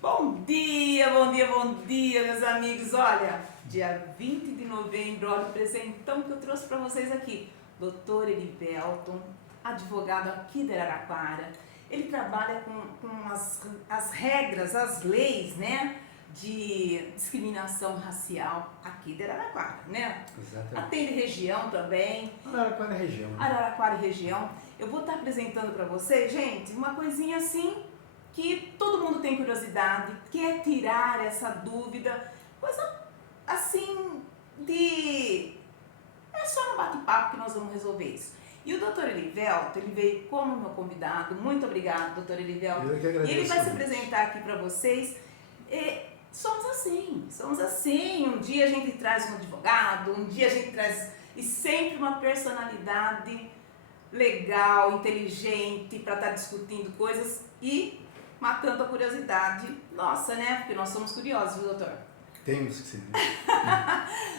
Bom dia, bom dia, bom dia, meus amigos. Olha, dia 20 de novembro, olha o presentão que eu trouxe para vocês aqui. Dr. Elivelton, advogado aqui de Araraquara. Ele trabalha com as regras, as leis, né, de discriminação racial aqui de Araraquara, né? Exatamente. Atende região também. Araraquara é região. Né? Araraquara e região. Eu vou estar apresentando para vocês, gente, uma coisinha assim que todo mundo tem curiosidade, quer tirar essa dúvida, coisa assim de... É só no bate-papo que nós vamos resolver isso. E o Dr. Elivelton, ele veio como meu convidado. Muito obrigado, Dr. Elivelton. Eu que agradeço. E ele vai se apresentar aqui para vocês. Somos assim. Um dia a gente traz um advogado, um dia a gente traz... E sempre uma personalidade legal, inteligente, para estar discutindo coisas e matando a curiosidade nossa, né? Porque nós somos curiosos, viu, doutor? Temos que ser.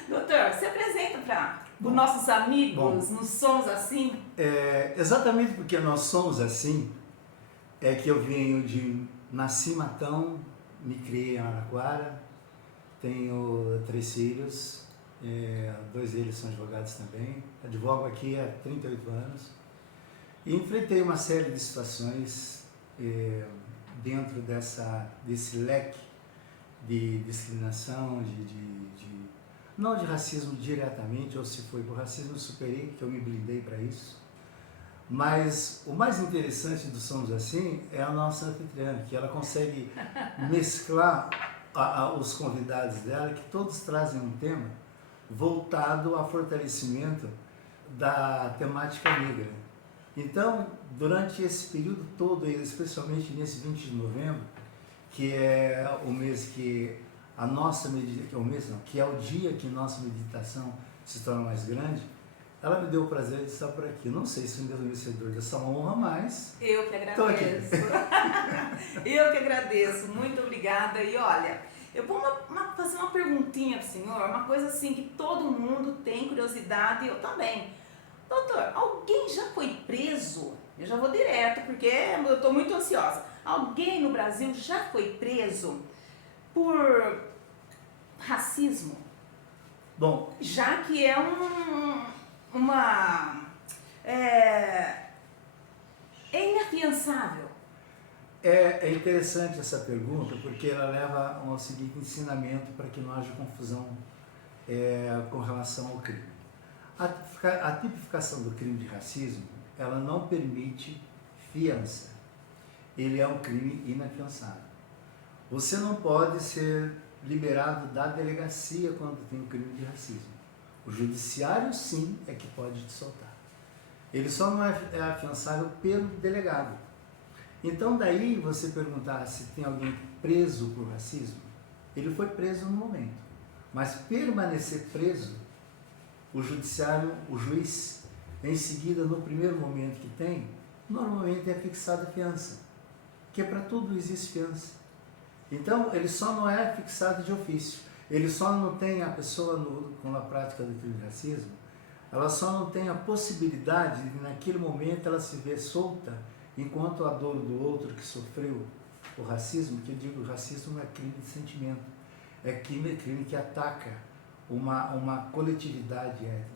Doutor, se apresenta para os nossos amigos, nós somos assim? Exatamente porque nós somos assim, é que eu venho nasci em Matão, me criei em Araraquara, tenho 3 filhos, 2 deles são advogados também, advogo aqui há 38 anos, e enfrentei uma série de situações dentro desse leque de discriminação, não de racismo diretamente, ou se foi por racismo eu superei, que eu me blindei para isso. Mas o mais interessante do Somos Assim é a nossa anfitriã, que ela consegue mesclar os convidados dela, que todos trazem um tema voltado ao fortalecimento da temática negra. Então, durante esse período todo, especialmente nesse 20 de novembro, que é o mês que a nossa meditação, que é o dia que nossa meditação se torna mais grande, ela me deu o prazer de estar por aqui. Não sei se sou merecedor dessa honra, mas... Eu que agradeço. Eu que agradeço. Muito obrigada. E olha, eu vou fazer uma perguntinha para o senhor, uma coisa assim que todo mundo tem curiosidade, eu também. Doutor, alguém já foi preso? Eu já vou direto, porque eu estou muito ansiosa. Alguém no Brasil já foi preso por racismo? Bom, já que é é inafiançável. É interessante essa pergunta, porque ela leva ao seguinte ensinamento para que não haja confusão com relação ao crime. A tipificação do crime de racismo, ela não permite fiança. Ele é um crime inafiançável. Você não pode ser liberado da delegacia quando tem um crime de racismo. O judiciário, sim, é que pode te soltar. Ele só não é afiançável pelo delegado. Então, daí você perguntar se tem alguém preso por racismo, ele foi preso no momento. Mas permanecer preso, o judiciário, o juiz, em seguida, no primeiro momento que tem, normalmente é fixada a fiança. Porque para tudo existe fiança. Então, ele só não é fixado de ofício. Ele só não tem a pessoa, com a prática do crime de racismo, ela só não tem a possibilidade de, naquele momento, ela se ver solta, enquanto a dor do outro que sofreu o racismo, que eu digo, o racismo não é crime de sentimento, é crime que ataca uma coletividade étnica.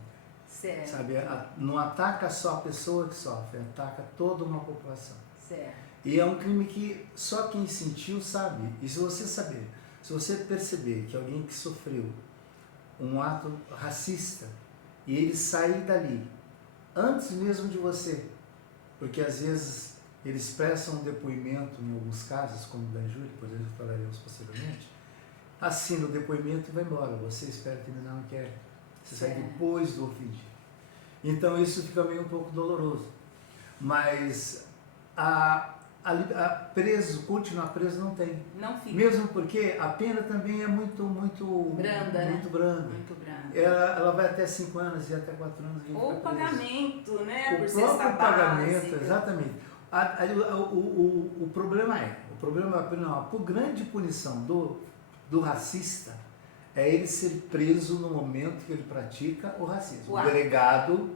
Certo. Sabe? Não ataca só a pessoa que sofre, ataca toda uma população. Certo. E é um crime que só quem sentiu sabe. E se você perceber que alguém que sofreu um ato racista e ele sair dali, antes mesmo de você, porque às vezes eles prestam um depoimento, em alguns casos, como o da Júlia, por exemplo, falaremos posteriormente, assina o depoimento e vai embora. Você espera terminar o inquérito. Você sai depois do ofendido. Então isso fica meio um pouco doloroso. Mas continuar preso não tem. Não fica. Mesmo porque a pena também é muito branda, muito branda. Muito branda. Ela vai até 5 anos e até 4 anos. Ou o pagamento, né? O próprio pagamento, exatamente. O problema a grande punição do racista é ele ser preso no momento que ele pratica o racismo. Uau. O delegado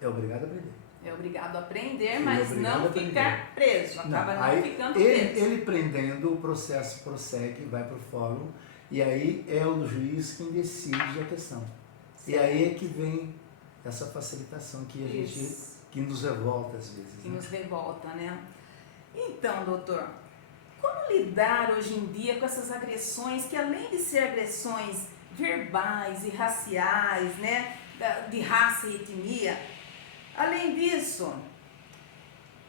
é obrigado a prender. É obrigado a aprender, Ele é mas obrigado não a aprender. ficar preso. Acaba não aí ficando preso. ele prendendo, o processo prossegue, vai para o fórum, e aí é o juiz quem decide a questão. E aí é que vem essa facilitação que a gente, Isso. que nos revolta às vezes. Que Né? nos revolta, né? Então, doutor, como lidar hoje em dia com essas agressões que, além de ser agressões verbais e raciais, né, de raça e etnia, além disso,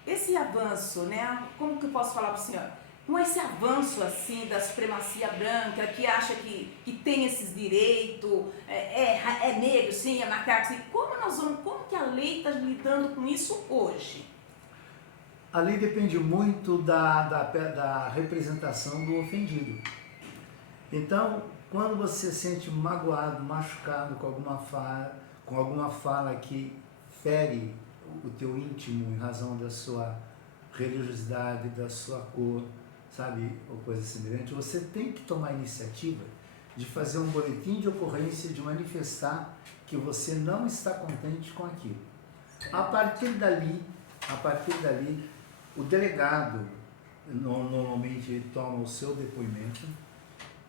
esse avanço, né, como que eu posso falar para o senhor? Com esse avanço, assim, da supremacia branca, que acha que tem esses direitos, é negro, sim, é macaco, sim. Como que a lei está lidando com isso hoje? A lei depende muito da representação do ofendido. Então, quando você se sente magoado, machucado com alguma fala que fere o teu íntimo em razão da sua religiosidade, da sua cor, sabe, ou coisa semelhante, você tem que tomar a iniciativa de fazer um boletim de ocorrência, de manifestar que você não está contente com aquilo. A partir dali, o delegado normalmente ele toma o seu depoimento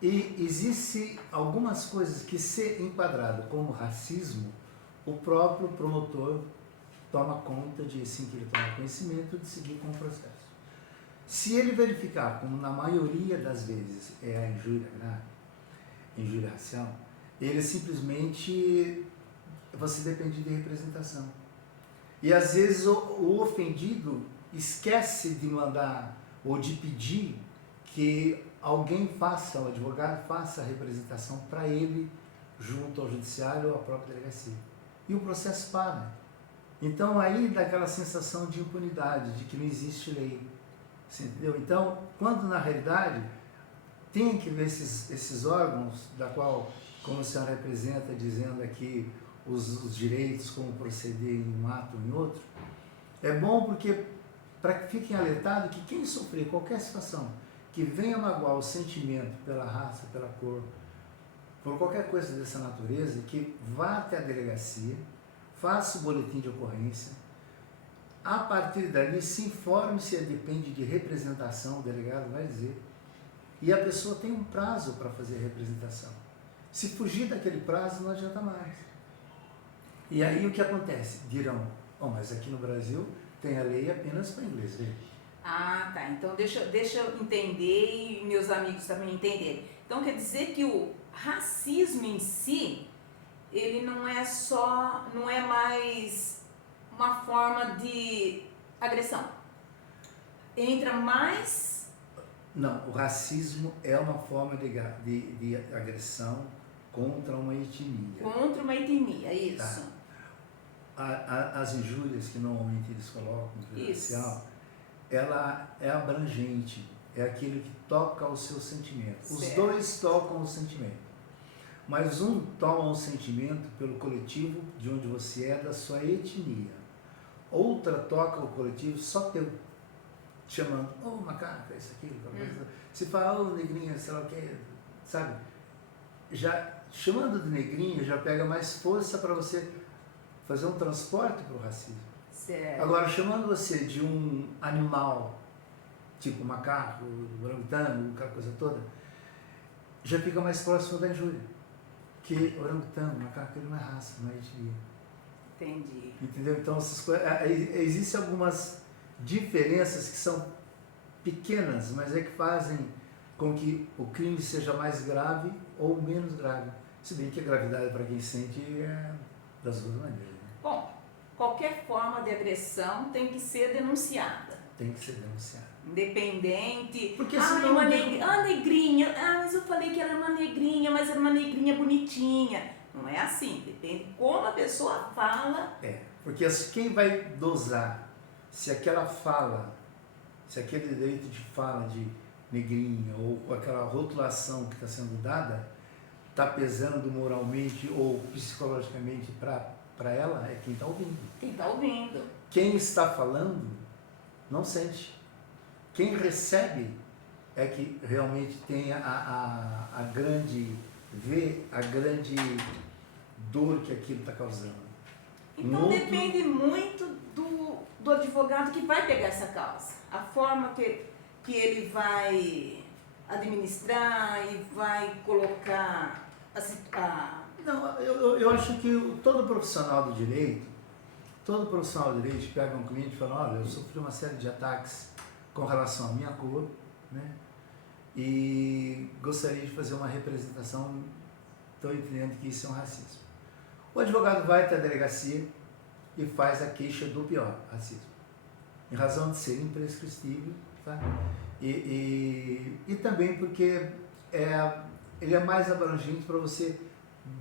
e existe algumas coisas que, se enquadrado como racismo, o próprio promotor toma conta de, assim que ele toma conhecimento, de seguir com o processo. Se ele verificar, como na maioria das vezes é a injúria grave, injúria racial, ele simplesmente, você depende de representação. E às vezes o ofendido esquece de mandar ou de pedir que alguém faça, o advogado faça a representação para ele junto ao judiciário ou à própria delegacia. E o processo para. Então aí dá aquela sensação de impunidade, de que não existe lei. Você entendeu? Então, quando na realidade tem que ver esses órgãos, da qual, como a senhora representa, dizendo aqui os direitos, como proceder em um ato ou em outro, é bom porque, para que fiquem alertados que quem sofrer qualquer situação que venha magoar o sentimento pela raça, pela cor, por qualquer coisa dessa natureza, que vá até a delegacia, faça o boletim de ocorrência, a partir dali se informe se depende de representação, o delegado vai dizer, e a pessoa tem um prazo para fazer a representação. Se fugir daquele prazo, não adianta mais. E aí o que acontece? Dirão, mas aqui no Brasil tem a lei apenas para inglês ver. Ah, tá. Então deixa eu entender e meus amigos também entenderem. Então quer dizer que o racismo em si, ele não é mais uma forma de agressão. Entra mais... Não, o racismo é uma forma de agressão contra uma etnia. Contra uma etnia, isso. Tá. As injúrias que normalmente eles colocam no racial, ela é abrangente, é aquilo que toca o seu sentimento. Certo. Os dois tocam o sentimento, mas um toma o sentimento pelo coletivo de onde você é, da sua etnia. Outra toca o coletivo só teu, chamando, macaco, isso, aquilo, se fala, negrinha, sei lá o que, sabe? Já chamando de negrinha, já pega mais força para você fazer um transporte para o racismo. Certo. Agora, chamando você de um animal, tipo macaco, orangotango, aquela coisa toda, já fica mais próximo da injúria. Que orangotango, macaco, ele não é raça, não é etnia. Entendi. Entendeu? Então, essas coisas, existem algumas diferenças que são pequenas, mas é que fazem com que o crime seja mais grave ou menos grave. Se bem que a gravidade, para quem sente, é das duas maneiras. Né? Bom, qualquer forma de agressão tem que ser denunciada. Tem que ser denunciada. Independente. Porque senão uma negrinha. Mas eu falei que era uma negrinha, mas era uma negrinha bonitinha. Não é assim. Depende de como a pessoa fala. Porque quem vai dosar se aquela fala, se aquele direito de fala de negrinha ou aquela rotulação que está sendo dada está pesando moralmente ou psicologicamente para ela, é quem está ouvindo. Quem está ouvindo. Quem está falando não sente. Quem recebe é que realmente tem a grande dor que aquilo está causando. Então depende muito do advogado que vai pegar essa causa. A forma que ele vai administrar e vai colocar Não, eu acho que todo profissional do direito pega um cliente e fala, olha, eu sofri uma série de ataques com relação à minha cor, né? E gostaria de fazer uma representação, estou entendendo que isso é um racismo. O advogado vai até a delegacia e faz a queixa do pior racismo, em razão de ser imprescritível, tá? E também porque ele é mais abrangente para você,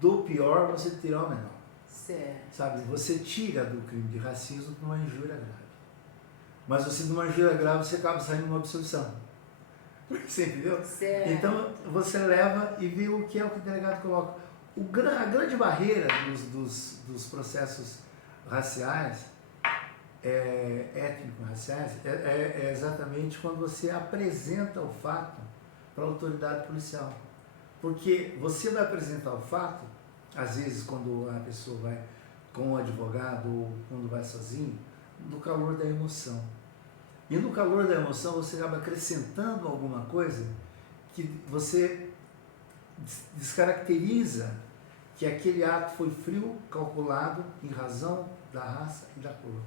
do pior, você tirar o menor. Certo. Sabe? Você tira do crime de racismo para uma injúria grave. Mas você, de uma injúria grave, você acaba saindo uma absolvição. Você entendeu? Certo. Então, você leva e vê o que é o que o delegado coloca. A grande barreira dos processos raciais, étnico-raciais, é exatamente quando você apresenta o fato para a autoridade policial. Porque você vai apresentar o fato, às vezes quando a pessoa vai com um advogado ou quando vai sozinho, no calor da emoção. E no calor da emoção você acaba acrescentando alguma coisa que você descaracteriza que aquele ato foi frio, calculado em razão da raça e da cor.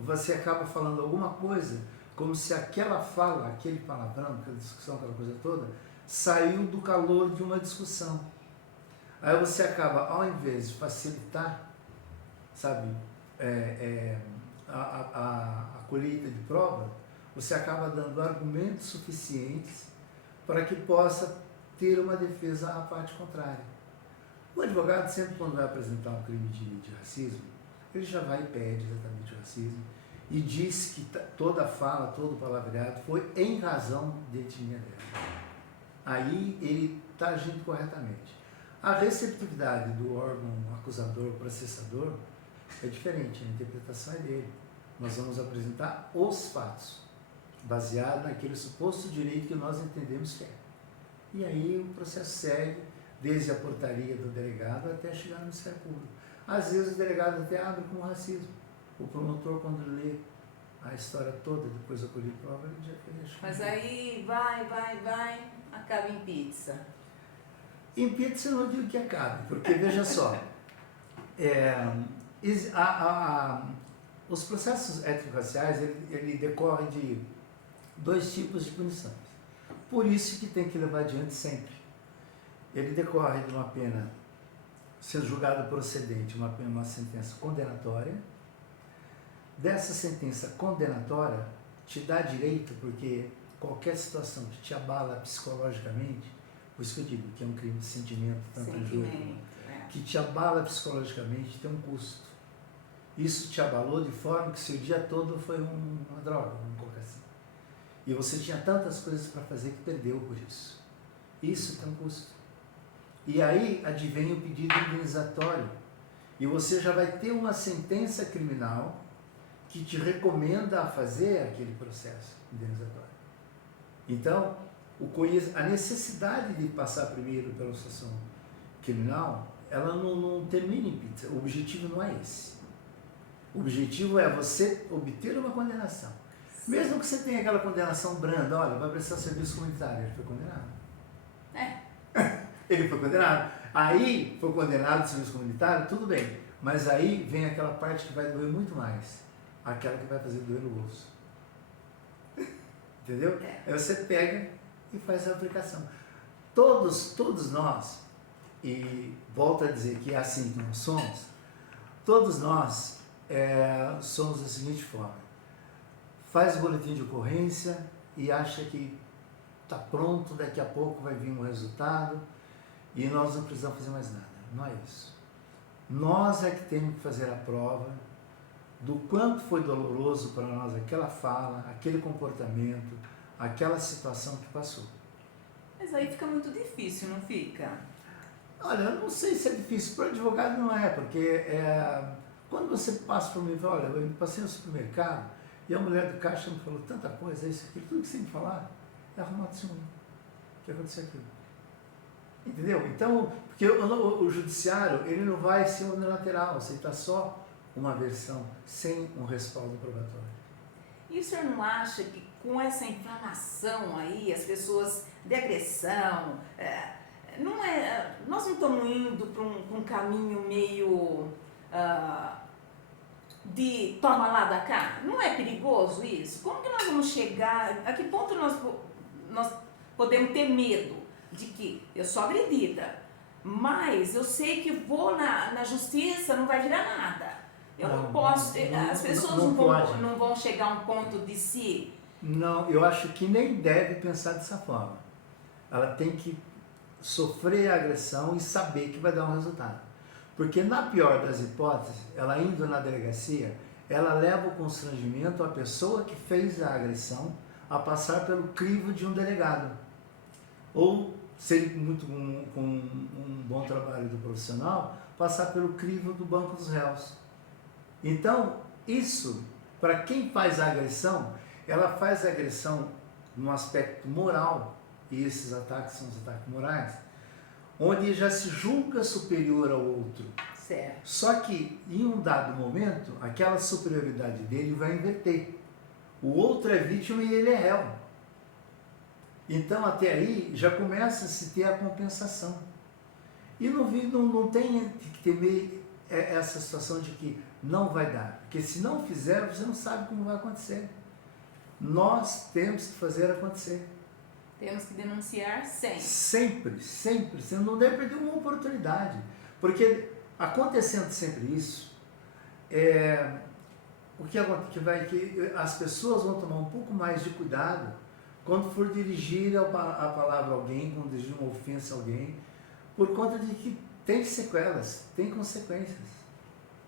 Você acaba falando alguma coisa como se aquela fala, aquele palavrão, aquela discussão, aquela coisa toda, saiu do calor de uma discussão. Aí você acaba, ao invés de facilitar, sabe, a colheita de prova, você acaba dando argumentos suficientes para que possa ter uma defesa à parte contrária. O advogado, sempre quando vai apresentar um crime de racismo, ele já vai e pede exatamente o racismo e diz que toda fala, todo palavreado foi em razão de etnia dela. Aí ele está agindo corretamente. A receptividade do órgão acusador, processador, é diferente, a interpretação é dele. Nós vamos apresentar os fatos, baseado naquele suposto direito que nós entendemos que é. E aí o processo segue, desde a portaria do delegado até chegar no Ministério Público. Às vezes o delegado até abre com racismo. O promotor, quando lê a história toda, depois eu colhi prova, ele já deixa. Mas aí vai, acaba em pizza. Em pizza eu não digo que acabe, porque veja só, os processos étnico-raciais ele decorrem de dois tipos de punição. Por isso que tem que levar adiante sempre. Ele decorre de uma pena ser julgado procedente, uma sentença condenatória. Dessa sentença condenatória te dá direito, porque qualquer situação que te abala psicologicamente, por isso que eu digo que é um crime de sentimento, tanto injúria, que te abala psicologicamente, tem um custo. Isso te abalou de forma que seu dia todo foi uma droga, vamos colocar assim. E você tinha tantas coisas para fazer que perdeu por isso. Isso tem um custo. E aí advém o pedido indenizatório. E você já vai ter uma sentença criminal que te recomenda a fazer aquele processo indenizatório. Então, a necessidade de passar primeiro pela situação criminal, ela não termina em pizza. O objetivo não é esse. O objetivo é você obter uma condenação. Mesmo que você tenha aquela condenação branda, olha, vai prestar serviço comunitário, ele foi condenado. Ele foi condenado. Aí, foi condenado de serviço comunitário, tudo bem. Mas aí vem aquela parte que vai doer muito mais. Aquela que vai fazer doer no bolso. Entendeu? Aí você pega e faz a aplicação. Todos nós, e volto a dizer que é assim que nós somos, todos nós somos da seguinte forma. Faz o boletim de ocorrência e acha que está pronto, daqui a pouco vai vir um resultado e nós não precisamos fazer mais nada. Não é isso. Nós é que temos que fazer a prova do quanto foi doloroso para nós aquela fala, aquele comportamento, aquela situação que passou. Mas aí fica muito difícil, não fica? Olha, eu não sei se é difícil, para o advogado não é, porque quando você passa por mim e fala, olha, eu passei no supermercado e a mulher do caixa me falou tanta coisa, isso, aquilo, tudo que você me falar, é arrumar testemunho, que aconteceu aquilo. Entendeu? Então, porque o judiciário, ele não vai ser unilateral, você está só uma versão sem um respaldo probatório. E o senhor não acha que com essa inflamação aí, as pessoas de agressão, nós não estamos indo para um caminho meio de toma lá da cá? Não é perigoso isso? Como que nós vamos chegar, a que ponto nós podemos ter medo de que eu sou agredida, mas eu sei que vou na justiça, não vai virar nada. Eu não posso, as pessoas não vão chegar a um ponto de si. Não, eu acho que nem deve pensar dessa forma. Ela tem que sofrer a agressão e saber que vai dar um resultado. Porque na pior das hipóteses, ela indo na delegacia, ela leva o constrangimento à pessoa que fez a agressão a passar pelo crivo de um delegado. Ou, se ele com um bom trabalho do profissional, passar pelo crivo do banco dos réus. Então, isso, para quem faz a agressão, ela faz a agressão no aspecto moral, e esses ataques são os ataques morais, onde já se julga superior ao outro. Certo. Só que, em um dado momento, aquela superioridade dele vai inverter. O outro é vítima e ele é réu. Então, até aí, já começa a se ter a compensação. E não tem que temer essa situação de que não vai dar. Porque se não fizer, você não sabe como vai acontecer. Nós temos que fazer acontecer. Temos que denunciar sempre. Sempre, sempre. Você não deve perder uma oportunidade. Porque acontecendo sempre isso, o que as pessoas vão tomar um pouco mais de cuidado quando for dirigir a palavra a alguém, quando dirigir uma ofensa a alguém, por conta de que tem sequelas, tem consequências.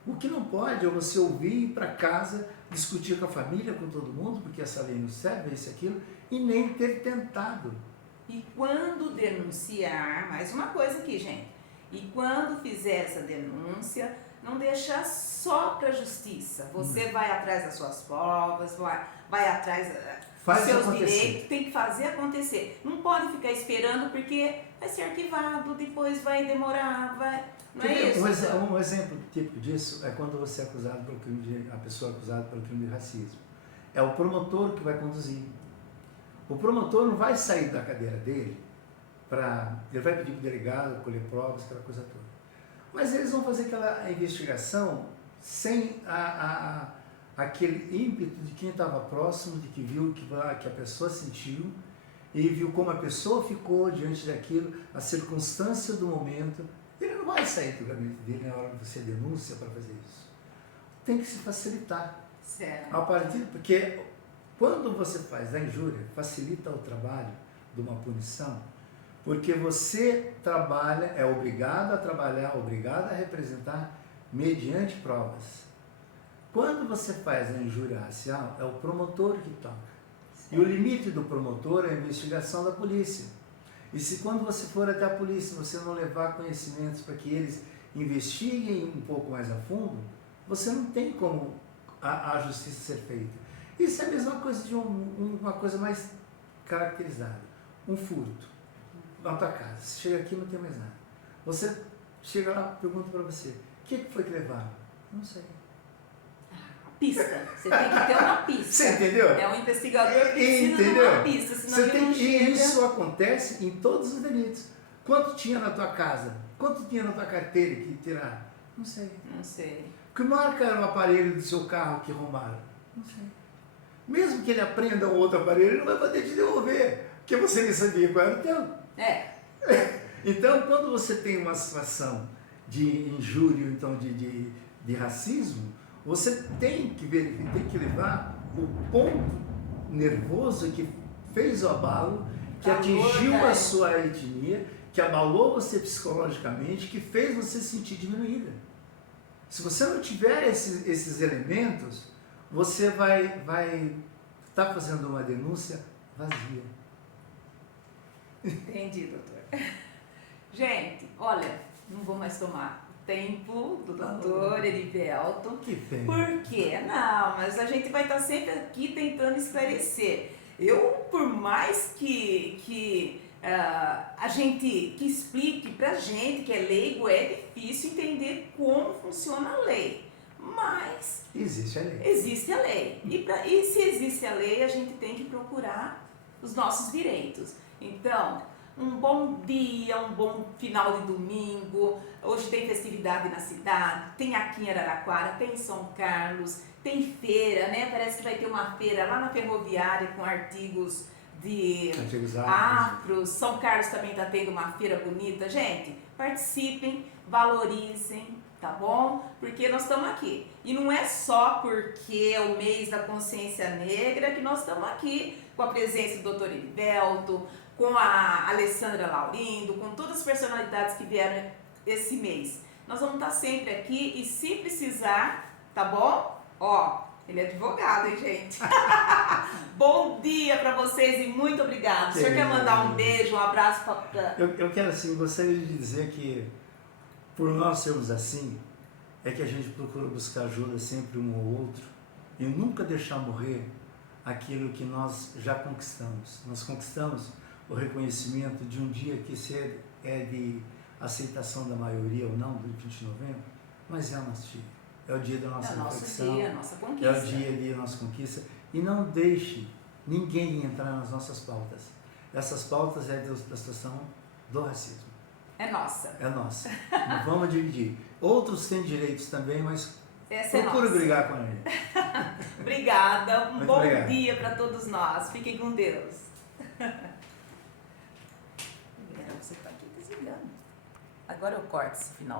O que não pode é você ouvir, ir para casa, discutir com a família, com todo mundo, porque essa lei não serve, isso e aquilo, e nem ter tentado. E quando denunciar, mais uma coisa aqui, gente, e quando fizer essa denúncia, não deixar só para a justiça. Você vai atrás das suas provas, vai atrás dos seus direitos, tem que fazer acontecer. Não pode ficar esperando porque vai ser arquivado, depois vai demorar, não é isso? Um exemplo típico disso é quando você é acusado pelo crime a pessoa é acusada pelo crime de racismo. É o promotor que vai conduzir. O promotor não vai sair da cadeira dele ele vai pedir para o delegado colher provas, aquela coisa toda. Mas eles vão fazer aquela investigação sem aquele ímpeto de quem estava próximo, de que viu que a pessoa sentiu e viu como a pessoa ficou diante daquilo, a circunstância do momento. Ele não vai sair do gabinete dele na hora que você denúncia para fazer isso. Tem que se facilitar. Certo. Porque quando você faz a injúria, facilita o trabalho de uma punição, porque você trabalha, é obrigado a trabalhar, obrigado a representar mediante provas. Quando você faz a injúria racial, é o promotor que toca. E o limite do promotor é a investigação da polícia. E se quando você for até a polícia, você não levar conhecimentos para que eles investiguem um pouco mais a fundo, você não tem como a justiça ser feita. Isso é a mesma coisa de uma coisa mais caracterizada. Um furto na tua casa. Você chega aqui e não tem mais nada. Você chega lá, pergunta para você, o que foi que levaram? Não sei. Pista. Você tem que ter uma pista. Você entendeu? É um investigador que precisa de uma pista, senão ele não chega. E isso acontece em todos os delitos. Quanto tinha na tua casa? Quanto tinha na tua carteira que tiraram? Não sei. Não sei. Que marca era o aparelho do seu carro que roubaram? Não sei. Mesmo que ele aprenda um outro aparelho, ele não vai poder te devolver, porque você nem sabia qual era o teu. Então, quando você tem uma situação de injúria, então de racismo, você tem que verificar, tem que levar o ponto nervoso que fez o abalo, que atingiu a sua etnia, que abalou você psicologicamente, que fez você se sentir diminuída. Se você não tiver esses elementos, você vai estar fazendo uma denúncia vazia. Entendi, doutor. Gente, olha, não vou mais tomar tempo do doutor Herivelton. Que pena. Por quê? Não, mas a gente vai estar sempre aqui tentando esclarecer. Por mais que a gente que explique pra gente que é leigo, é difícil entender como funciona a lei. mas Existe a lei. existe a lei. E se existe a lei, a gente tem que procurar os nossos direitos. Então, um bom dia, um bom final de domingo. Hoje tem festividade na cidade, tem aqui em Araraquara, tem em São Carlos, tem feira, né? Parece que vai ter uma feira lá na Ferroviária com artigos de Antigos afros. São Carlos também está tendo uma feira bonita. Gente, participem, valorizem, tá bom? Porque nós estamos aqui. E não é só porque é o mês da consciência negra que nós estamos aqui com a presença do Dr. Heriberto, com a Alessandra Laurindo, com todas as personalidades que vieram esse mês. Nós vamos estar sempre aqui e se precisar, tá bom? Ó, ele é advogado, hein, gente? Bom dia para vocês e muito obrigado. O senhor quer mandar um beijo, um abraço para... Eu quero, assim, gostaria de dizer que, por nós sermos assim, é que a gente procura buscar ajuda sempre um ao outro e nunca deixar morrer aquilo que nós já conquistamos. Nós conquistamos o reconhecimento de um dia que se é de aceitação da maioria ou não, do 20 de novembro, mas é o nosso dia. É o dia da nossa reflexão, dia, nossa conquista. é o dia da nossa conquista. E não deixe ninguém entrar nas nossas pautas. Essas pautas é da situação do racismo. É nossa. É nossa. Não vamos dividir. Outros têm direitos também, mas Essa é procure nossa. brigar com a gente. Obrigada. Um Muito bom obrigado. dia para todos nós. Fiquem com Deus. Você está aqui desligando. Agora eu corto esse final.